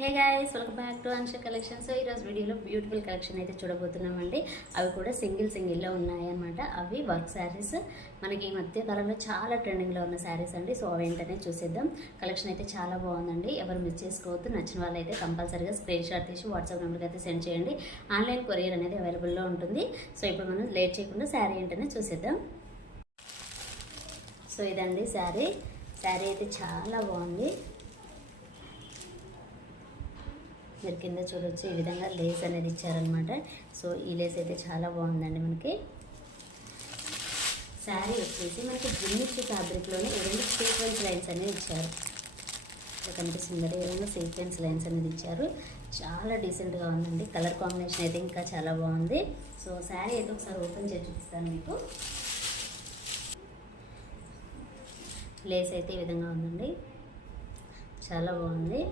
Hey guys, welcome back to Ansha collection. So ఈరోజు వీడియోలో beautiful collection అయితే చూడబోతున్నామండి. అవి కూడా సింగిల్లో ఉన్నాయన్నమాట. అవి వర్క్ శారీస్, మనకి ఈ మధ్య కాలంలో చాలా ట్రెండింగ్లో ఉన్న శారీస్ అండి. సో అవి ఏంటనే చూసేద్దాం. కలెక్షన్ అయితే చాలా బాగుందండి. ఎవరు మిస్ చేసుకోవద్దు. నచ్చిన వాళ్ళు అయితే కంపల్సరీగా స్క్రీన్ షాట్ తీసి వాట్సాప్ నెంబర్కి అయితే సెండ్ చేయండి. ఆన్లైన్ కొరియర్ అనేది అవైలబుల్లో ఉంటుంది. సో ఇప్పుడు మనం లేట్ చేయకుండా శారీ ఏంటనే చూసేద్దాం. సో ఇదండి శారీ అయితే చాలా బాగుంది. మీరు కింద చూడొచ్చు, ఈ విధంగా లేస్ అనేది ఇచ్చారనమాట. సో ఈ లేస్ అయితే చాలా బాగుందండి. మనకి శారీ వచ్చేసి మనకి జిమ్మిచ్చు ఫ్యాబ్రిక్లోనే ఏదైనా సీక్వెన్స్ లైన్స్ అనేది ఇచ్చారు. ఇక్కడ కనిపిస్తుంది కదా, ఏదైనా సీక్వెన్స్ లైన్స్ అనేది ఇచ్చారు. చాలా డీసెంట్గా ఉందండి. కలర్ కాంబినేషన్ అయితే ఇంకా చాలా బాగుంది. సో శారీ అయితే ఒకసారి ఓపెన్ చేసి చూపిస్తాను మీకు. లేస్ అయితే ఈ విధంగా ఉందండి, చాలా బాగుంది.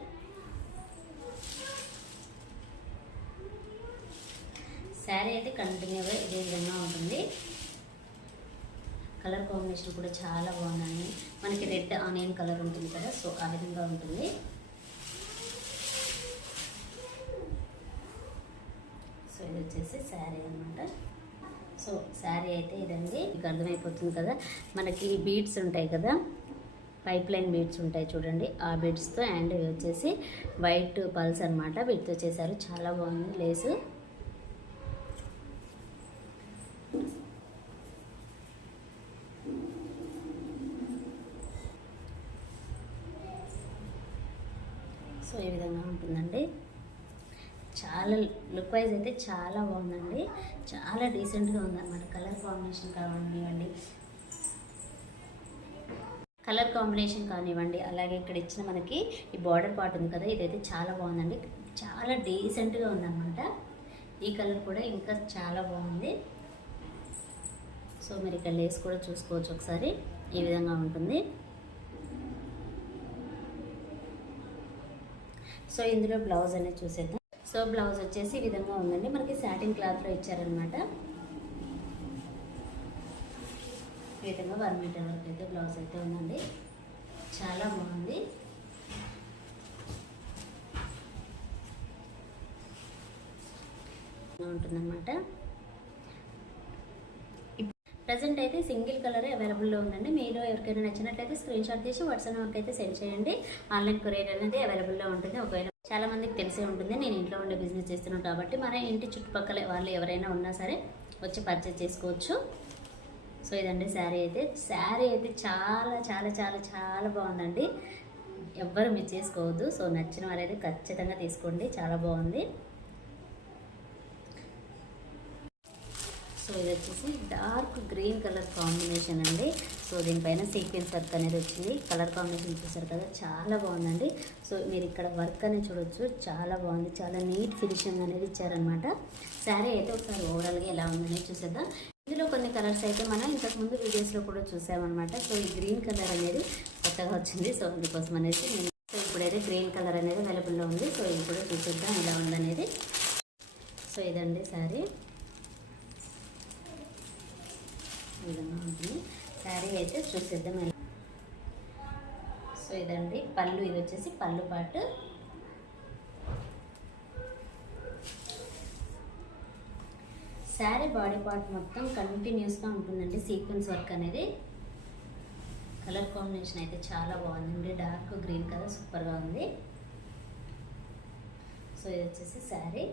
శారీ అయితే కంటిన్యూగా ఇదే విధంగా ఉంటుంది. కలర్ కాంబినేషన్ కూడా చాలా బాగుందండి. మనకి రెడ్ ఆనియన్ కలర్ ఉంటుంది కదా, సో ఆ విధంగా ఉంటుంది. సో ఇది వచ్చేసి శారీ అనమాట. సో శారీ అయితే ఇదండి. మీకు అర్థమైపోతుంది కదా, మనకి బీడ్స్ ఉంటాయి కదా, పైప్ లైన్ బీడ్స్ ఉంటాయి చూడండి, ఆ బీడ్స్తో. అండ్ ఇవి వచ్చేసి వైట్ పల్స్ అనమాట, వీటితో చేశారు. చాలా బాగుంది లేసు. సో ఈ విధంగా ఉంటుందండి. చాలా లుక్ వైజ్ అయితే చాలా బాగుందండి. చాలా డీసెంట్గా ఉందన్నమాట. కలర్ కాంబినేషన్ కానివ్వండి, అలాగే ఇక్కడ ఇచ్చిన మనకి ఈ బార్డర్ పార్ట్ ఉంది కదా, ఇదైతే చాలా బాగుందండి. చాలా డీసెంట్గా ఉందన్నమాట. ఈ కలర్ కూడా ఇంకా చాలా బాగుంది. సో మీరు ఇక్కడ లేస్ కూడా చూసుకోవచ్చు ఒకసారి, ఈ విధంగా ఉంటుంది. సో ఇందులో బ్లౌజ్ అనేది చూసేద్దాం. సో బ్లౌజ్ వచ్చేసి ఈ విధంగా ఉందండి. మనకి సాటిన్ క్లాత్లో ఇచ్చారనమాట. ఈ విధంగా 1 మీటర్ వరకు అయితే బ్లౌజ్ అయితే ఉందండి. చాలా బాగుంది. ఉంటుందన్నమాట. ప్రజెంట్ అయితే సింగిల్ కలరే అవైలబుల్లో ఉందండి. మీరు ఎవరికైనా నచ్చినట్లయితే స్క్రీన్ షాట్ తీసి వాట్సాప్ నెంబర్కి అయితే సెండ్ చేయండి. ఆన్లైన్ కొరియర్ అనేది అవైలబుల్లో ఉంటుంది. ఒకవేళ చాలా మందికి తెలిసే ఉంటుంది, నేను ఇంట్లో ఉండే బిజినెస్ చేస్తున్నాను కాబట్టి మన ఇంటి చుట్టుపక్కల వాళ్ళు ఎవరైనా ఉన్నా సరే వచ్చి పర్చేస్ చేసుకోవచ్చు. సో ఇదండి శారీ అయితే చాలా చాలా చాలా చాలా బాగుందండి. ఎవ్వరు మిస్ చేసుకోవద్దు. సో నచ్చిన వాళ్ళైతే ఖచ్చితంగా తీసుకోండి, చాలా బాగుంది. సో ఇది వచ్చేసి డార్క్ గ్రీన్ కలర్ కాంబినేషన్ అండి. సో దీనిపైన సీక్వెన్స్ వర్క్ అనేది వచ్చింది. కలర్ కాంబినేషన్ చూసారు కదా, చాలా బాగుందండి. సో మీరు ఇక్కడ వర్క్ అనేది చూడొచ్చు, చాలా బాగుంది. చాలా నీట్ ఫినిషింగ్ అనేది ఇచ్చారనమాట. శారీ అయితే ఒకసారి ఓవరాల్గా ఎలా ఉందనేది చూసేద్దాం. ఇందులో కొన్ని కలర్స్ అయితే మనం ఇంతకుముందు వీడియోస్లో కూడా చూసామన్నమాట. సో ఈ గ్రీన్ కలర్ అనేది కొత్తగా వచ్చింది. సో అందుకోసం అనేసి నేను ఇప్పుడైతే గ్రీన్ కలర్ అనేది అవైలబుల్లో ఉంది. సో ఇది కూడా చూసేద్దాం ఎలా ఉందనేది. సో ఇదండి శారీ, విధంగా ఉంటుంది. శారీ అయితే చూసేద్దాం. సో ఇదండి పళ్ళు, ఇది వచ్చేసి పళ్ళు పాటు. శారీ బాడీ పార్ట్ మొత్తం కంటిన్యూస్గా ఉంటుందండి సీక్వెన్స్ వర్క్ అనేది. కలర్ కాంబినేషన్ అయితే చాలా బాగుందండి. డార్క్ గ్రీన్ కలర్ సూపర్గా ఉంది. సో ఇది వచ్చేసి శారీ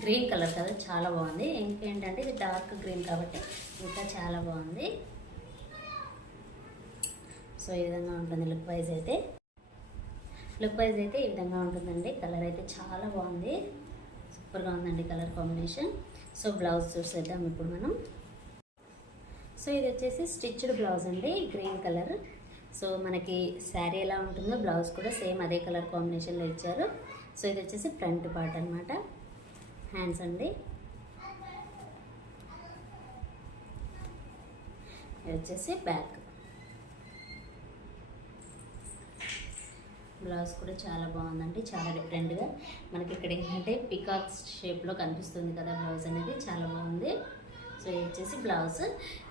గ్రీన్ కలర్ కదా, చాలా బాగుంది. ఇంకేంటంటే ఇది డార్క్ గ్రీన్ కాబట్టి ఇంకా చాలా బాగుంది. సో ఈ విధంగా ఉంటుంది లుక్ వైజ్ అయితే ఈ విధంగా ఉంటుందండి. కలర్ అయితే చాలా బాగుంది, సూపర్గా ఉందండి కలర్ కాంబినేషన్. సో బ్లౌజ్ చూసేద్దాం ఇప్పుడు మనం. సో ఇది వచ్చేసి స్టిచ్డ్ బ్లౌజ్ అండి, గ్రీన్ కలర్. సో మనకి శారీ ఎలా ఉంటుందో బ్లౌజ్ కూడా సేమ్ అదే కలర్ కాంబినేషన్లో ఇచ్చారు. సో ఇది వచ్చేసి ఫ్రంట్ పార్ట్ అనమాట. హ్యాండ్స్ అండి, ఇది వచ్చేసి బ్యాక్. బ్లౌజ్ కూడా చాలా బాగుందండి, చాలా డిఫరెంట్గా. మనకి ఇక్కడ ఏంటంటే పికాక్స్ షేప్లో కనిపిస్తుంది కదా బ్లౌజ్ అనేది, చాలా బాగుంది. సో సో ఇది వచ్చేసి బ్లౌజ్.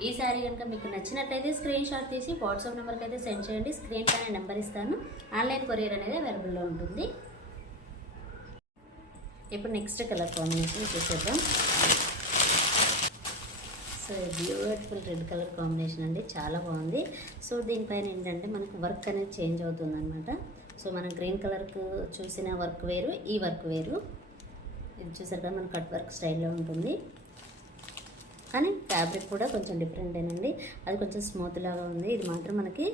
ఈ శారీ కనుక మీకు నచ్చినట్లయితే స్క్రీన్ షాట్ తీసి వాట్సాప్ నెంబర్కి అయితే సెండ్ చేయండి. స్క్రీన్ పైన నెంబర్ ఇస్తాను. ఆన్లైన్ కొరియర్ అనేది అవైలబుల్లో ఉంటుంది. ఇప్పుడు నెక్స్ట్ కలర్ కాంబినేషన్ చూసేద్దాం. So beautiful red colour combination అండి, చాలా బాగుంది. సో దీనిపైన ఏంటంటే మనకు వర్క్ అనేది చేంజ్ అవుతుంది అనమాట. సో మనం గ్రీన్ కలర్కు చూసిన వర్క్ వేరు, ఈ వర్క్ వేరు. ఇది చూసారు కదా, మన కట్ వర్క్ స్టైల్లో ఉంటుంది. కానీ ఫ్యాబ్రిక్ కూడా కొంచెం డిఫరెంటేనండి. అది కొంచెం స్మూత్ లాగా ఉంది. ఇది మాత్రం మనకి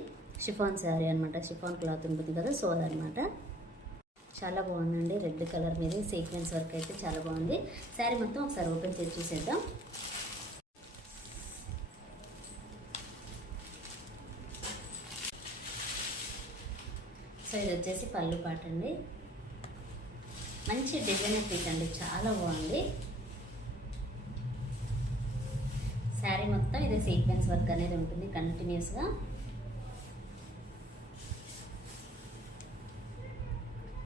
షిఫాన్ శారీ అనమాట. షిఫాన్ క్లాత్ ఉంటుంది కదా, సో అదనమాట. చాలా బాగుందండి. రెడ్ కలర్ మీద సీక్వెన్స్ వర్క్ అయితే చాలా బాగుంది. శారీ మొత్తం ఒకసారి ఓపెన్ చేసి చూసేద్దాం. సో ఇది వచ్చేసి పళ్ళు పాట అండి. మంచి డిజైనర్ పీస్ అండి, చాలా బాగుంది. శారీ మొత్తం ఇది సీక్వెన్స్ వర్క్ అనేది ఉంటుంది కంటిన్యూస్గా.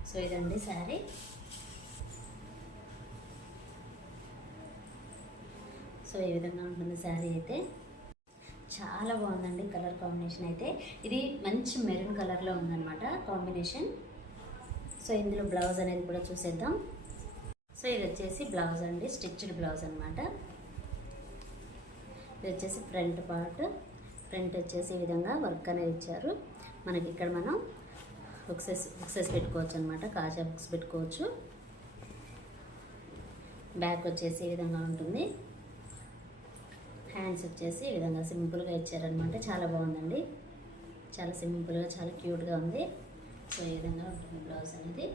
సో ఇదండి శారీ. సో ఈ విధంగా ఉంటుంది శారీ అయితే. చాలా బాగుందండి కలర్ కాంబినేషన్ అయితే. ఇది మంచి మెరూన్ కలర్లో ఉందన్నమాట కాంబినేషన్. సో ఇందులో బ్లౌజ్ అనేది కూడా చూసేద్దాం. సో ఇది వచ్చేసి బ్లౌజ్ అండి, స్టిచ్డ్ బ్లౌజ్ అనమాట. ఇది వచ్చేసి ఫ్రంట్ పార్ట్. ఫ్రంట్ వచ్చేసి ఈ విధంగా వర్క్ అనేది ఇచ్చారు మనకి. ఇక్కడ మనం బుక్సెస్ పెట్టుకోవచ్చు అనమాట, కాజా బుక్స్ పెట్టుకోవచ్చు. బ్యాక్ వచ్చేసి ఈ విధంగా ఉంటుంది. హ్యాండ్స్ వచ్చేసి ఈ విధంగా సింపుల్గా ఇచ్చారనమాట. చాలా బాగుందండి, చాలా సింపుల్గా, చాలా క్యూట్గా ఉంది. సో ఈ విధంగా ఉంటుంది బ్లౌజ్ అనేది.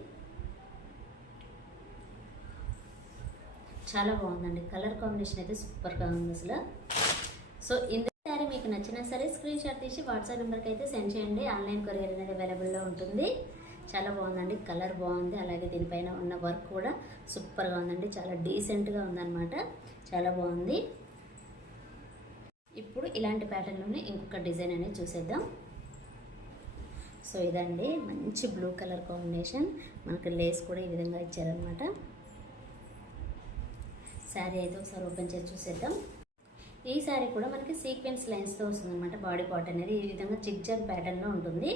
చాలా బాగుందండి, కలర్ కాంబినేషన్ అయితే సూపర్గా ఉంది అసలు. సో ఇందులో శారీ మీకు నచ్చినా సరే స్క్రీన్ షాట్ తీసి వాట్సాప్ నెంబర్కి అయితే సెండ్ చేయండి. ఆన్లైన్ కొరియర్ అనేది అవైలబుల్లో ఉంటుంది. చాలా బాగుందండి, కలర్ బాగుంది. అలాగే దీనిపైన ఉన్న వర్క్ కూడా సూపర్గా ఉందండి, చాలా డీసెంట్గా ఉందన్నమాట. చాలా బాగుంది. ఇప్పుడు ఇలాంటి ప్యాటర్న్లోనే ఇంకొక డిజైన్ అనేది చూసేద్దాం. సో ఇదండి, మంచి బ్లూ కలర్ కాంబినేషన్. మనకు లేస్ కూడా ఈ విధంగా ఇచ్చారనమాట. శారీ అయితే ఒకసారి ఓపెన్ చేసి చూసేద్దాం. ఈ శారీ కూడా మనకి సీక్వెన్స్ లైన్స్తో వస్తుంది అనమాట. బాడీ పార్ట్ అనేది ఈ విధంగా జిగ్జాగ్ ప్యాటర్న్లో ఉంటుంది.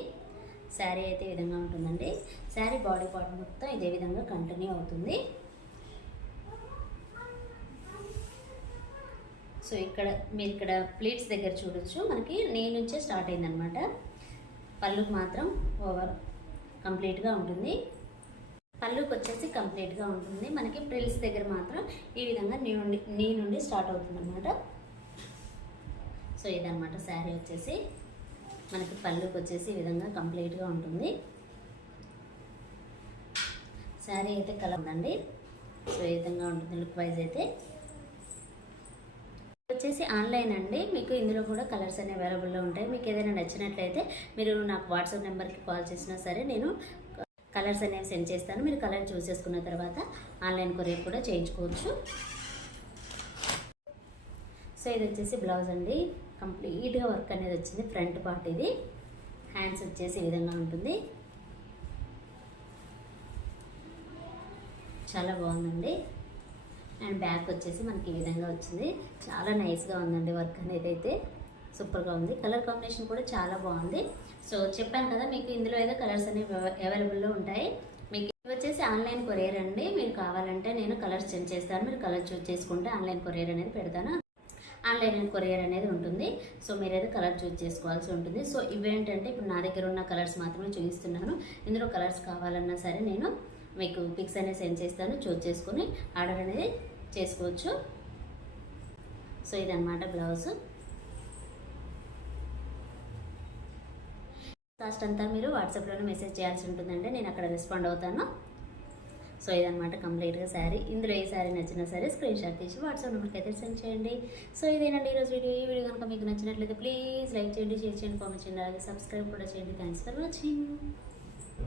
శారీ అయితే ఈ విధంగా ఉంటుందండి. శారీ బాడీ పార్ట్ మొత్తం ఇదే విధంగా కంటిన్యూ అవుతుంది. సో మీరు ఇక్కడ ప్లీట్స్ దగ్గర చూడొచ్చు, మనకి నీ నుంచే స్టార్ట్ అయిందనమాట. పళ్ళుకి మాత్రం కంప్లీట్గా ఉంటుంది. పళ్ళుకి వచ్చేసి కంప్లీట్గా ఉంటుంది. మనకి ప్రిల్స్ దగ్గర మాత్రం ఈ విధంగా నీ నుండి స్టార్ట్ అవుతుంది అనమాట. సో ఇదనమాట శారీ వచ్చేసి మనకి పళ్ళుకి వచ్చేసి ఈ విధంగా కంప్లీట్గా ఉంటుంది. శారీ అయితే కలర్ ఉందండి. సో ఈ విధంగా ఉంటుంది లుక్ వైజ్ అయితే. వచ్చేసి ఆన్లైన్ అండి. మీకు ఇందులో కూడా కలర్స్ అనేవి అవైలబుల్లో ఉంటాయి. మీకు ఏదైనా నచ్చినట్లయితే మీరు నాకు వాట్సాప్ నెంబర్కి కాల్ చేసినా సరే నేను కలర్స్ అనేవి సెండ్ చేస్తాను. మీరు కలర్ చూస్ చేసుకున్న తర్వాత ఆన్లైన్ కొరియర్ కూడా చేయించుకోవచ్చు. సో ఇది వచ్చేసి బ్లౌజ్ అండి, కంప్లీట్గా వర్క్ అనేది వచ్చింది. ఫ్రంట్ పార్ట్ ఇది. హ్యాండ్స్ వచ్చేసి ఈ విధంగా ఉంటుంది. చాలా బాగుందండి. అండ్ బ్యాక్ వచ్చేసి మనకి ఈ విధంగా వచ్చింది. చాలా నైస్గా ఉందండి వర్క్ అనేది అయితే, సూపర్గా ఉంది. కలర్ కాంబినేషన్ కూడా చాలా బాగుంది. సో చెప్పాను కదా, మీకు ఇందులో ఏదో కలర్స్ అనేవి అవైలబుల్లో ఉంటాయి. మీకు వచ్చేసి ఆన్లైన్ కొరియర్ అండి. మీరు కావాలంటే నేను కలర్స్ సెండ్ చేస్తాను. మీరు కలర్ చూస్ చేసుకుంటే ఆన్లైన్ కొరియర్ అనేది పెడతాను. ఆన్లైన్ కొరియర్ అనేది ఉంటుంది. సో మీరు ఏదో కలర్ చూస్ చేసుకోవాల్సి ఉంటుంది. సో ఇవేంటంటే ఇప్పుడు నా దగ్గర ఉన్న కలర్స్ మాత్రమే చూపిస్తున్నాను. ఇందులో కలర్స్ కావాలన్నా సరే నేను మీకు పిక్స్ అనేది సెండ్ చేస్తాను. చూస్ చేసుకొని ఆర్డర్ అనేది చేసుకోవచ్చు. సో ఇదన్నమాట బ్లౌజ్. కాస్ట్ అంతా మీరు వాట్సాప్లోనే మెసేజ్ చేయాల్సి ఉంటుందంటే నేను అక్కడ రెస్పాండ్ అవుతాను. సో ఇదనమాట కంప్లీట్గా శారీ. ఇందులో ఏ శారీ నచ్చినా సరే స్క్రీన్ షాట్ తీసి వాట్సాప్ నెంబర్కి అయితే సెండ్ చేయండి. సో ఇదేనండి ఈరోజు వీడియో. ఈ వీడియో కనుక మీకు నచ్చినట్లయితే ప్లీజ్ లైక్ చేయండి, షేర్ చేయండి, కామెంట్ చేయండి, అలాగే సబ్స్క్రైబ్ కూడా చేయండి. Thanks for watching.